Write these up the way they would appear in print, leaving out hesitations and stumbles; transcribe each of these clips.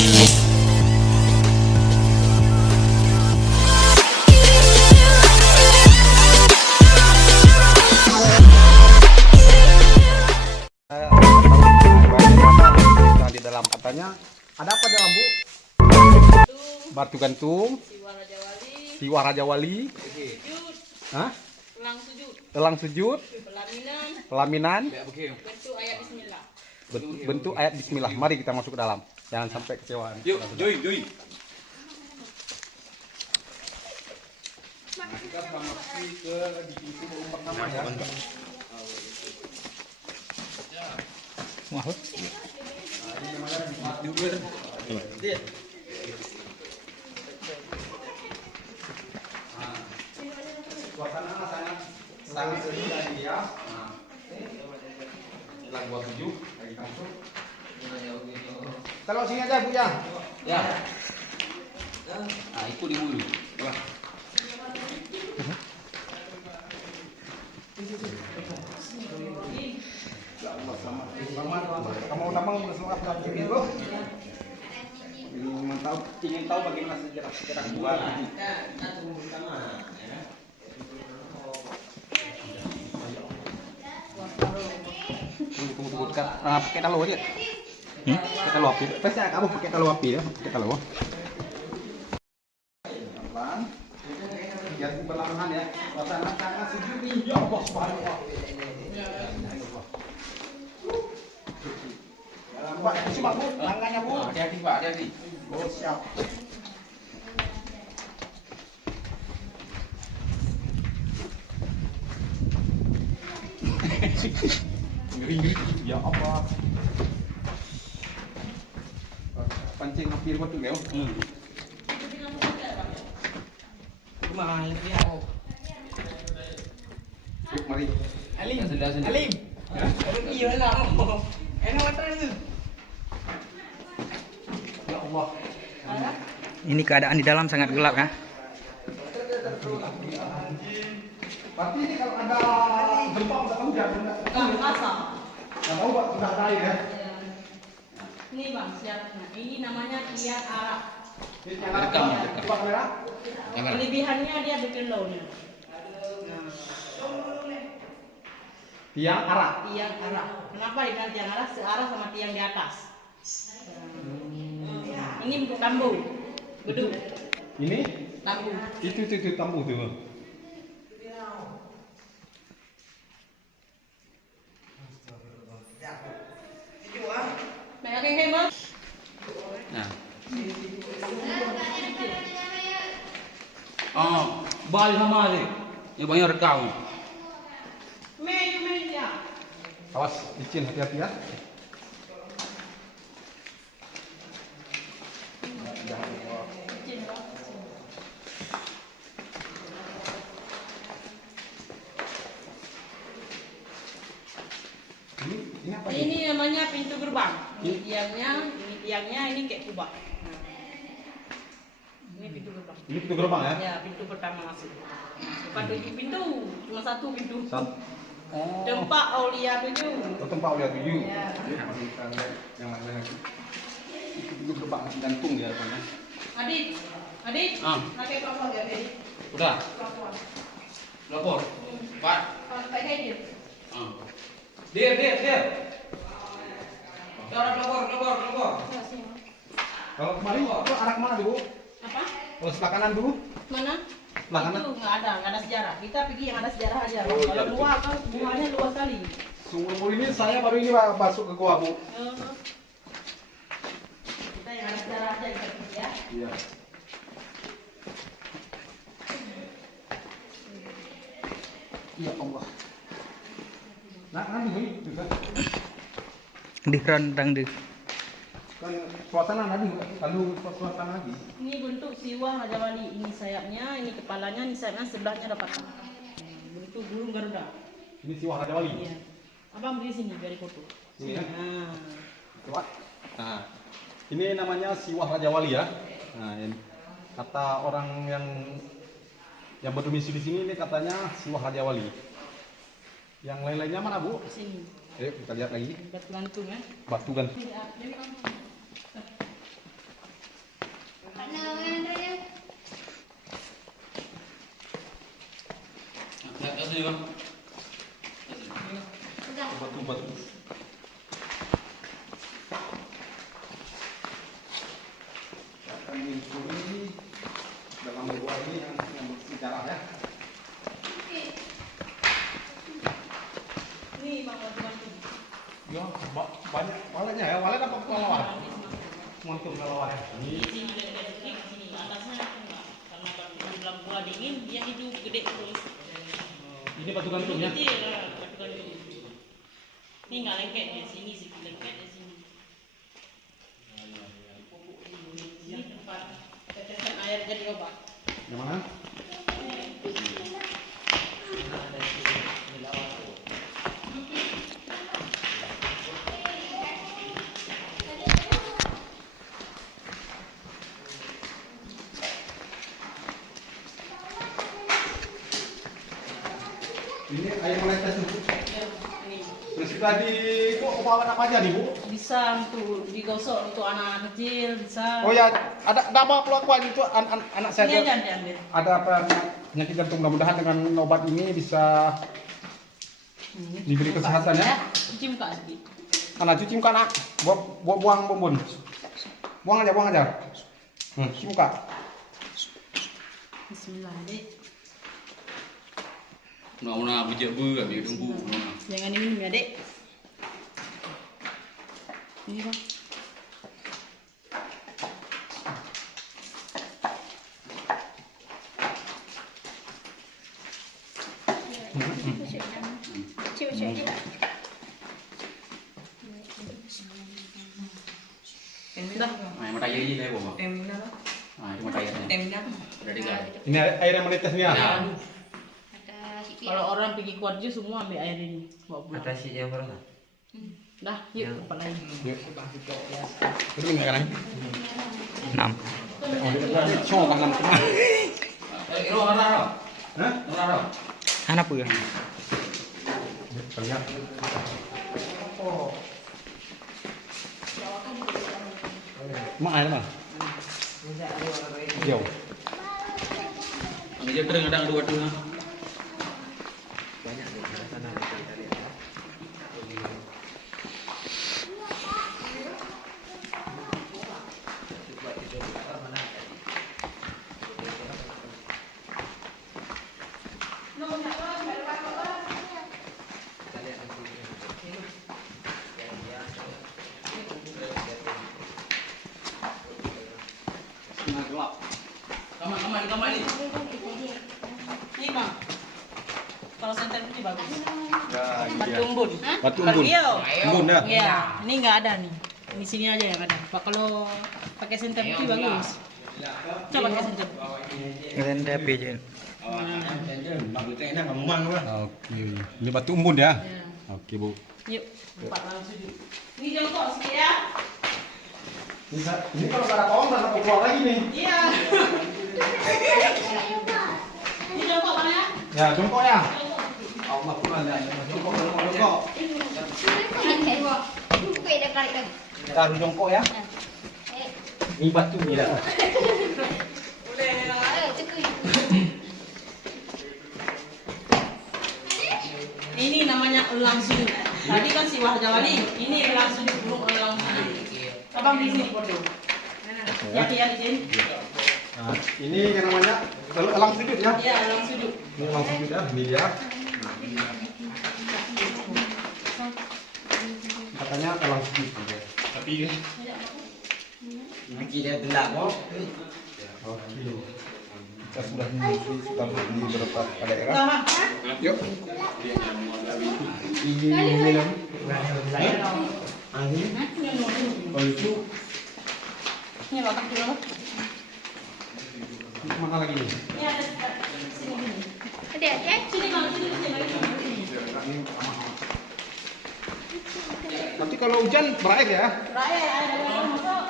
Di dalam katanya ada apa dalam Bu? Batu gantung, siwah Raja Wali, hah? Elang sujud, pelaminan, bentuk ayat bismillah. bentuk ayat bismillah. Mari kita masuk ke dalam. Jangan sampai kecewaan. Yuk, join. Nah, kita sudah masuk ke di pintu pertama ya. Mahal. Ini namanya Dia. suasana sangat sedih tadi ya. Nah, hilang buat tujuh lagi masuk. Kalau sini aja Bu ya. Ya. Nah, ikut di dulu. Wah. Kamu bersama ini bro. Ingin tahu bagaimana sejarah gua. Tunggu kan pakai talu aja. Pakai talu api. Pasti kamu pakai talu api ya, pakai talu. Pelan. Biar perlahan ya. Suasana sangat sejuk nih. Ya Allah subhanallah. Mbak, coba Bu, tangannya Bu. Hati-hati Pak, hati-hati. Oh, siap. Ngeri. Ya apa? Pancing api buat tuh, Leo. Kemana dia? Yuk, mari. Alim. Alim. Alim. Iya lah. Enak matras tu. Ya Allah. Ini keadaan di dalam sangat gelap ya. Berarti ini kalau ada gempa udah tahu jangan enggak. Rasa. Enggak tahu Pak, udah ada ya. Ini bang, siapnya. Ini namanya tiang Arab. Ini yang Rekam. Coba kamera. Jangan. Kelebihannya dia berkelaunya. Tiang arah. Tiang Arab. Kenapa dibilang tiang Arab? Searah sama tiang di atas. Ini untuk tambu. Gedung. Ini Tambu. itu tambuh tuh. Banyak yang hebat. Nah. Oh, balik sama sih. Ini banyak rekam. Meja. Awas licin, hati-hati ya. Ini apa Ini namanya pintu gerbang. Ini tiangnya, ini kayak kubah. Ini pintu gerbang. Ini pintu gerbang ya? Ya, pintu pertama masuk. Bukan 7 pintu, cuma 1 pintu. Oh. Tempat Aulia 7. Tempat lihat video. Ya. Yang lain lagi. Itu pintu gerbang gantung dia katanya. Adik, pakai pelapor ya, Adik. Udah. Pelapor. Lapor. Pak. Pakai dia. Dir. Cara lapor. Ya, sini. Kalau kemarin itu arah kemana dulu? Apa? Kalau sebelah kanan dulu? Mana? Sebelah kanan. Itu nggak ada sejarah. Kita pergi yang ada sejarah aja. Oh, Kalau iya, luar kan bunganya luas kali. Sumur ini saya baru ini masuk ke gua Bu. Kita yang ada sejarah aja kita pergi ya. Iya. Ya Allah. Nah, kan ini juga Di rendang deh. kan suasana tadi, lalu suasana lagi. Ini bentuk siwah Raja Wali. Ini sayapnya, ini kepalanya, ini sayapnya, sebelahnya ada patah. Bentuk burung Garuda. Ini siwah Raja Wali. Iya. Abang beli sini biar foto. Sini ya. Nah. Coba. Nah, ini namanya siwah Raja Wali ya. Nah, ini kata orang yang berdomisili di sini ini katanya siwah Raja Wali. Yang lain-lainnya mana Bu? Sini. Ayo kita lihat lagi. Batu gantung ya. Batu gantung. Lihat sini bang. Batu-batu. Akan mencuri dalam gua ini yang bersejarah ya. Ini bang batu-batu. Ya, banyak waletnya ya. Walet apa kelelawar? Montur kelelawar. Di Ini sini ada di sini atasnya enggak. Karena kalau dalam gua dingin dia hidup gede terus. ini batu gantungnya. Kecil lah, batu gantung. Ini nggak lengket di sini sih, lengket di sini. Ini tempat tetesan air jadi obat. Yang mana? Ini air menetes Bu. Ya, ini Terus tadi kok obat apa aja nih Bu? bisa untuk digosok untuk anak kecil bisa. Oh ya, ada apa pelakuan itu anak saya Ini tuh aja diambil. ada apa penyakit jantung, mudah-mudahan dengan obat ini bisa diberi kesehatan ya. Cuci muka sedikit. Anak cuci muka nak, buang bumbun. Buang aja. Cuci muka. Bismillah, Dek. Nak bijak ber, bijak tunggu. Jangan diminum ya, Dek. Ini, Bang. Dah. Nah, mata air ini saya bawa. Nah, itu mata airnya. Udah tiga. Ini air yang menetes nih ya. Ya. Kalau orang pergi kuarjo semua ambil air ini bawa pulang. Atas yang berapa? Dah, yuk tempat lain. Ini sekarang. 6. Cuma kan 6 kemana? Iro ngarah. Hah? Ngarah. Anak apa ya? Lihat. Oh. Mak air mah. Jauh. Bijak kering ada dua tengah. Banyak di sana kita lihat. Nah, gelap. Kamar ini. Ini, Bang. Kalau senter putih bagus. Ya, Batu embun. Batu Kalau embun. dia, Embun dah. Iya, ini nggak ada nih. Di sini aja yang ada. Pak kalau pakai senter putih bagus. Coba pakai senter. Kalian TP aja. Oke. Ini batu embun ya. Ya. Oke, Bu. Yuk, empat langsung yuk. Ini jongkok sedikit ya. Ini kalau nggak ada pohon nggak mau keluar lagi nih. Iya. Ini jongkok mana ya? Ya, jongkok ya. Jongkok. Allah Tuhan ya. Jongkok. Taruh jongkok ya. Ini batu ya. Ini namanya elang sudut. Tadi kan si Wahjawali. Ini elang sudut, burung elang sudut. Abang di sini foto. Ya, di sini. Nah, ini yang namanya elang sudut ya. Iya, elang sudut. Ini elang sudut ya, ini dia. Katanya elang sudut. Tapi Bikin dia gelap kok. oke. Kita sudah beli beberapa daerah. Sama. Yuk. Ini minum. Angin. Oh itu Ini makan dulu. mana lagi nih? Ini ada sini gini. Sini Bang, sini. Nanti kalau hujan berair ya. Terakhir ada masuk.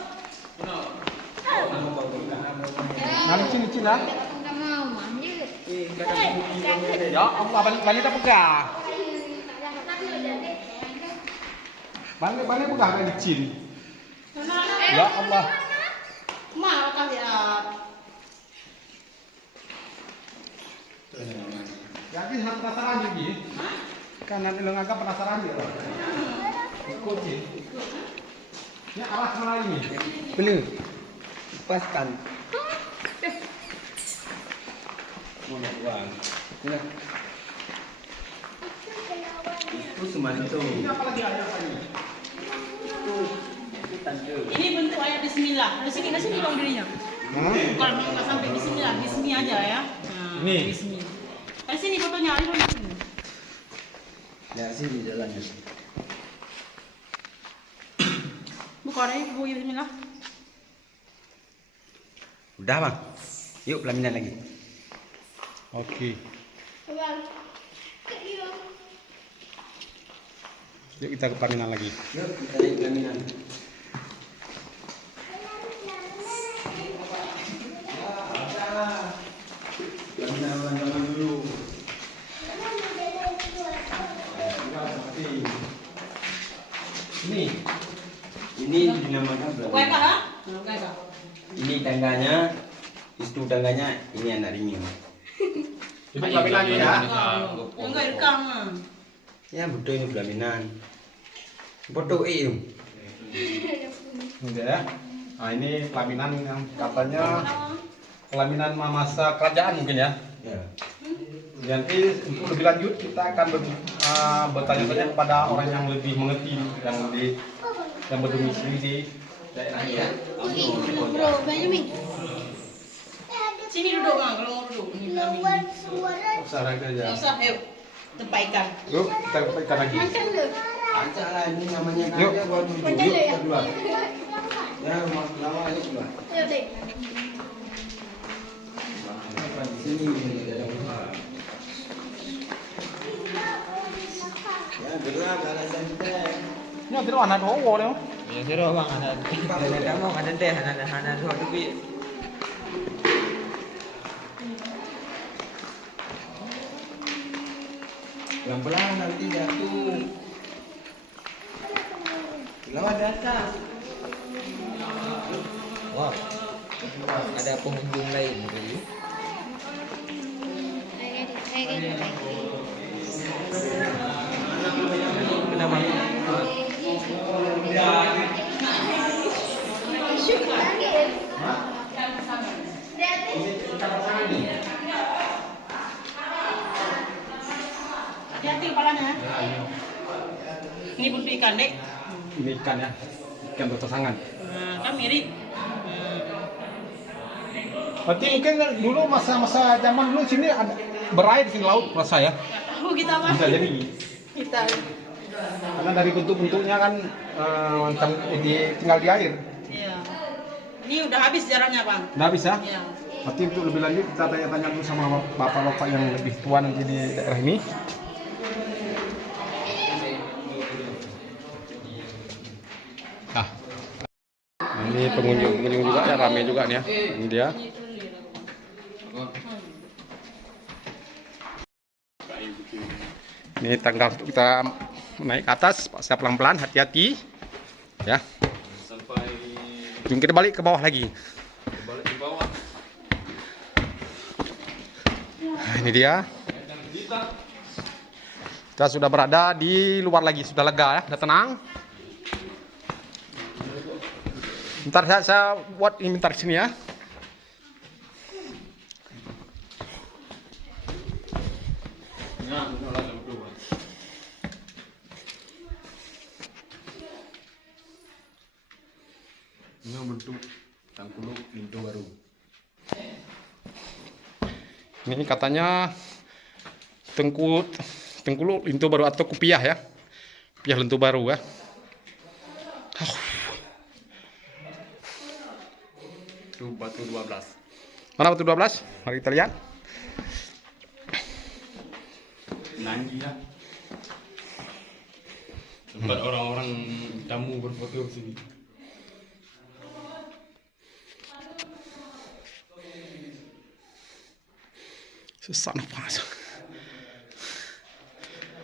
Nanti sini ya. Ya Allah, balik dah pegang. Balik pegang kayak licin. Ya Allah. Mau lihat. Jadi penasaran lagi. Kan nanti lo ngagak penasaran gitu. Ikut sih. Ini arah mana ini? Bener. Lepaskan. Mau uang. Bener. Itu semangat tuh. Ini apa lagi ayat ini? Ini bentuk ayat Bismillah. Di sini bang dirinya. Kalau nggak sampai Bismillah, Bismi aja ya. Nah, Ini. Bismi. Sini fotonya, ayo sini. Ya sini jalannya. Buka deh, Bu Bismillah. Udah bang. Yuk pelaminan lagi. Oke. Yuk kita ke pelaminan lagi. Yuk kita lagi pelaminan. Pelaminan orang zaman dulu. Ini dinamakan Buka pelaminan. kah? Buka kah? Ini tangganya, istri tangganya, ini anak ringin. Itu pelaminan ya. Enggak rekam. Ya betul ini pelaminan. Foto itu. Enggak ya. Nah ini pelaminan yang katanya pelaminan masa kerajaan mungkin ya. Ya. Nanti untuk lebih lanjut kita akan bertanya-tanya kepada orang yang lebih mengerti yang berdomisili di daerah ini ya. Bro, Benjamin. Sini duduk bang, kalau mau duduk. Ini pelaminan. Usah raga Nggak aja. usah, yuk. Tempaikan. Yuk kita ikan lagi. Macam lu. Acak lah ini namanya Yuk. aja buat tujuh. Macam lu ya? Kedua. Ya rumah lama aja keluar. Ya, dek. Di sini. Ya gerak ala santai. Ini ada anak dowo deh. Ya siro bang ada. Kamu ada teh ada dua duit. Pelan-pelan nanti jatuh. Lawan datang. Wow. Ada pengunjung lain gitu. Kenapa? Hati kepalanya. Ini bentuk ikan dek. Ini ikan ya. Ikan berpasangan. Nah, kan mirip. Berarti mungkin dulu masa-masa zaman dulu sini ada berair di sini laut rasa ya. Tahu kita apa? Bisa jadi. Kita. Karena dari bentuk-bentuknya kan macam tinggal di air. Iya. Ini udah habis jaraknya bang. Udah bisa. Iya. Berarti untuk lebih lanjut kita tanya-tanya dulu sama bapak-bapak yang lebih tua nanti di daerah ini. Nah, ini pengunjung juga ya, ramai juga nih ya. Ini dia. Ini tangga untuk kita naik ke atas, Pak. Saya pelan-pelan, hati-hati. Ya. Jom kita balik ke bawah lagi. Nah, ini dia. Kita sudah berada di luar lagi, sudah lega ya, sudah tenang. Bentar saya buat ini bentar sini ya. Ini bentuk Tangkuluk Lintu Baru. Ini katanya Tengkuluk Lintu Baru atau Kupiah ya. Kupiah Lintu Baru ya. Itu batu 12. Mana batu 12? Mari kita lihat. Nanggi ya. Tempat orang-orang tamu berfoto di sini. Susah nafas.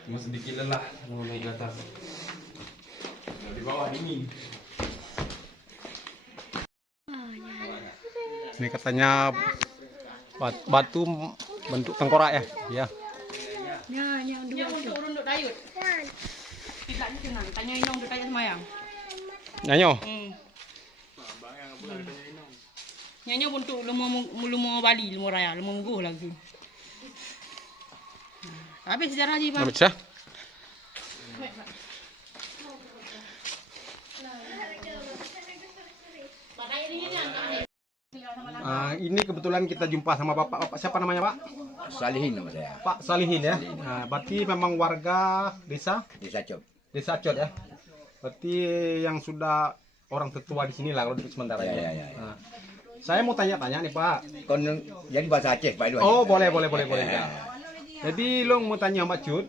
Cuma sedikit lelah mau naik ke atas. Kalau di bawah dingin. Ini katanya batu bentuk tengkorak ya. Ya. Yang untuk runduk dayut. Tidak dikenal. Tanya Inong dekat semayang. Nyanyo. Nyanyo untuk lumo Bali, lumo raya, lumo Mungguh lagi. Habis sejarah je, Pak. Habis ya? Ini kebetulan kita jumpa sama bapak siapa namanya Pak? Salihin nama saya. Pak Salihin ya. Nah, berarti memang warga desa Desa Cot. Desa Cot ya. Berarti yang sudah orang tertua di sini lah kalau untuk sementara Ya, ini. ya, ya. Nah, saya mau tanya-tanya nih Pak. Kon jadi bahasa Aceh Pak Idu. Oh boleh. Ya. Jadi lo mau tanya Mbak Cut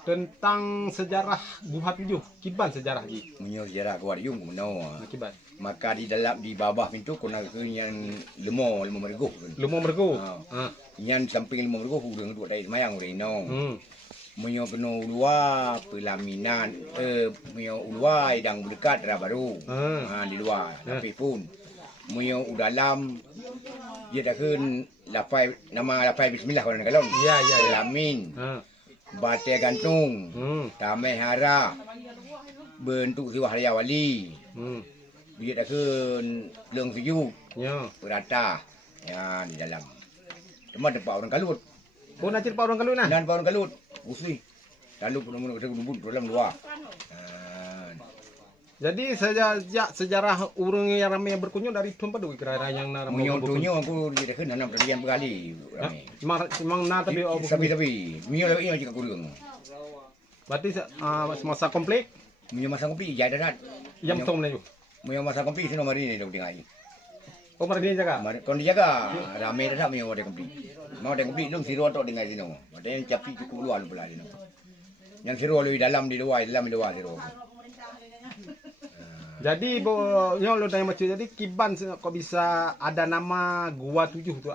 tentang sejarah Guha 7, Kiban sejarah ji. Menyo sejarah kuat yung kuno. Kiban. Maka di dalam di bawah pintu kuna yang lemo mergo. Lumo mergo. Yang samping lemo mergo hudung dua dari mayang reno. Menyo keno ulua pelaminan menyo ulua idang berdekat baru. Di luar tapi pun menyo dalam dia dah kun nama lapai bismillah kalau kalon. Ya. Pelamin. Bate gantung. Tamai hara. Bentuk siwah raya wali. Dia dah kun leung sejuk. Ya. Berata. Ya di dalam. Cuma tempat orang kalut. Oh nak cerita orang kalau nah. Dan orang kalut. Usui. Lalu pun kita kubur dalam luar. Jadi sejarah urang yang ramai yang berkunjung dari tempat tu kira-kira yang nak Menyontohnya aku dia dah kun 6 pergian berkali. Memang na tapi Tapi. Menyo lagi yang cakap kurang. berarti semasa komplit Menyo masa kopi jadi darat. yang betul ni. Menyo masa kopi sino mari ni dah tinggal. Oh mari dia jaga. Kon dijaga ramai dah menyo ada kopi. Mau ada kopi dong siro tok tinggal sino. Padahal capi cukup luar pula sino. Yang siro lu dalam di luar siro. Jadi lo tanya macam jadi Kiban kok bisa ada nama Gua 7 tu.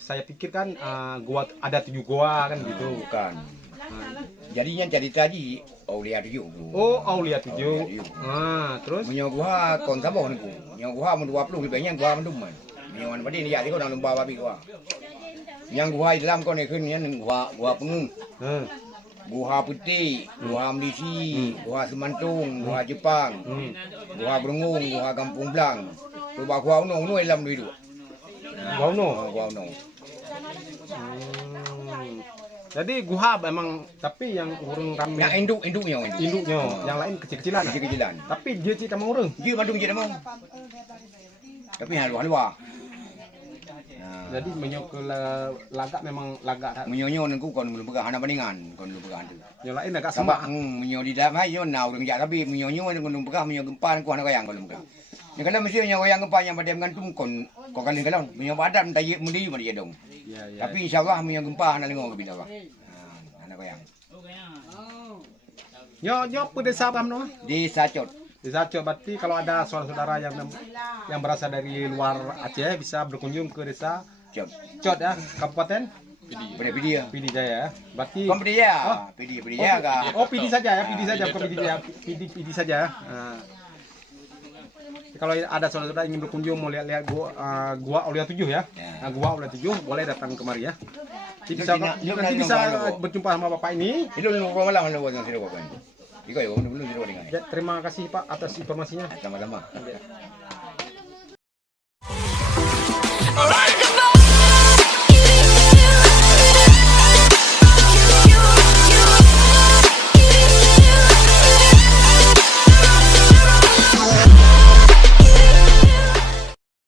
Saya pikir kan gua ada 7 gua kan gitu. Bukan. Jadi yang cerita di Aulia 7. Oh Aulia 7. Terus Menyo gua kon saboh niku. Yang gua mun 20 lebih banyak gua menduman. Menyo wan badi ni ya kau nang lomba babi gua. Yang gua dalam kau ni kun yang gua pengung. Guha Putih, Guha Malaysia, Guha Semantung, Guha Jepang, Guha Berungung, Guha Kampung Blang. Coba Guha Uno dalam dulu. Gua no. Guha Uno. Jadi Guha memang tapi yang urang ramai Yang induknya. induknya, yang lain kecil-kecilan. Kecil-kecilan. Tapi dia cik kamu urang. Dia bandung je mau. Tapi halwa. Jadi menyok ke lagak memang lagak. Menyonyo nengku kon belum pegang anak bandingan, kon belum pegang tu. Yang lain agak Sama sama. menyo di dalam hai yo nau urang jak tapi menyonyo kon belum pegang menyo gempa ku anak goyang kon belum pegang. Ni kalau mesti menyo goyang gempa yang pada gantung kon kalin kalon menyo badan tayi mundi dia dong. Ya. Tapi insyaallah menyo gempa anak lingo ke bina bah. Anak goyang. Yo pedesa paham no? Di Sacot. Desa Cot berarti kalau ada saudara-saudara yang berasal dari luar Aceh bisa berkunjung ke desa Cot. Cot ya, Kabupaten Pidi ya. Pidi Jaya ya. Berarti Kom Pidi ya. Pidi ya ka. Oh, Pidi saja ya, Pidi saja bukan Pidi Jaya. Pidi saja. Kalau ada saudara-saudara ingin berkunjung mau lihat gua Aulia 7 ya. Gua Aulia 7 boleh datang kemari ya. Nanti bisa berjumpa sama Bapak ini. Itu lu malam lu buat sini Bapak. Iko yo belum sini dengan. Terima kasih Pak atas informasinya. Sama-sama.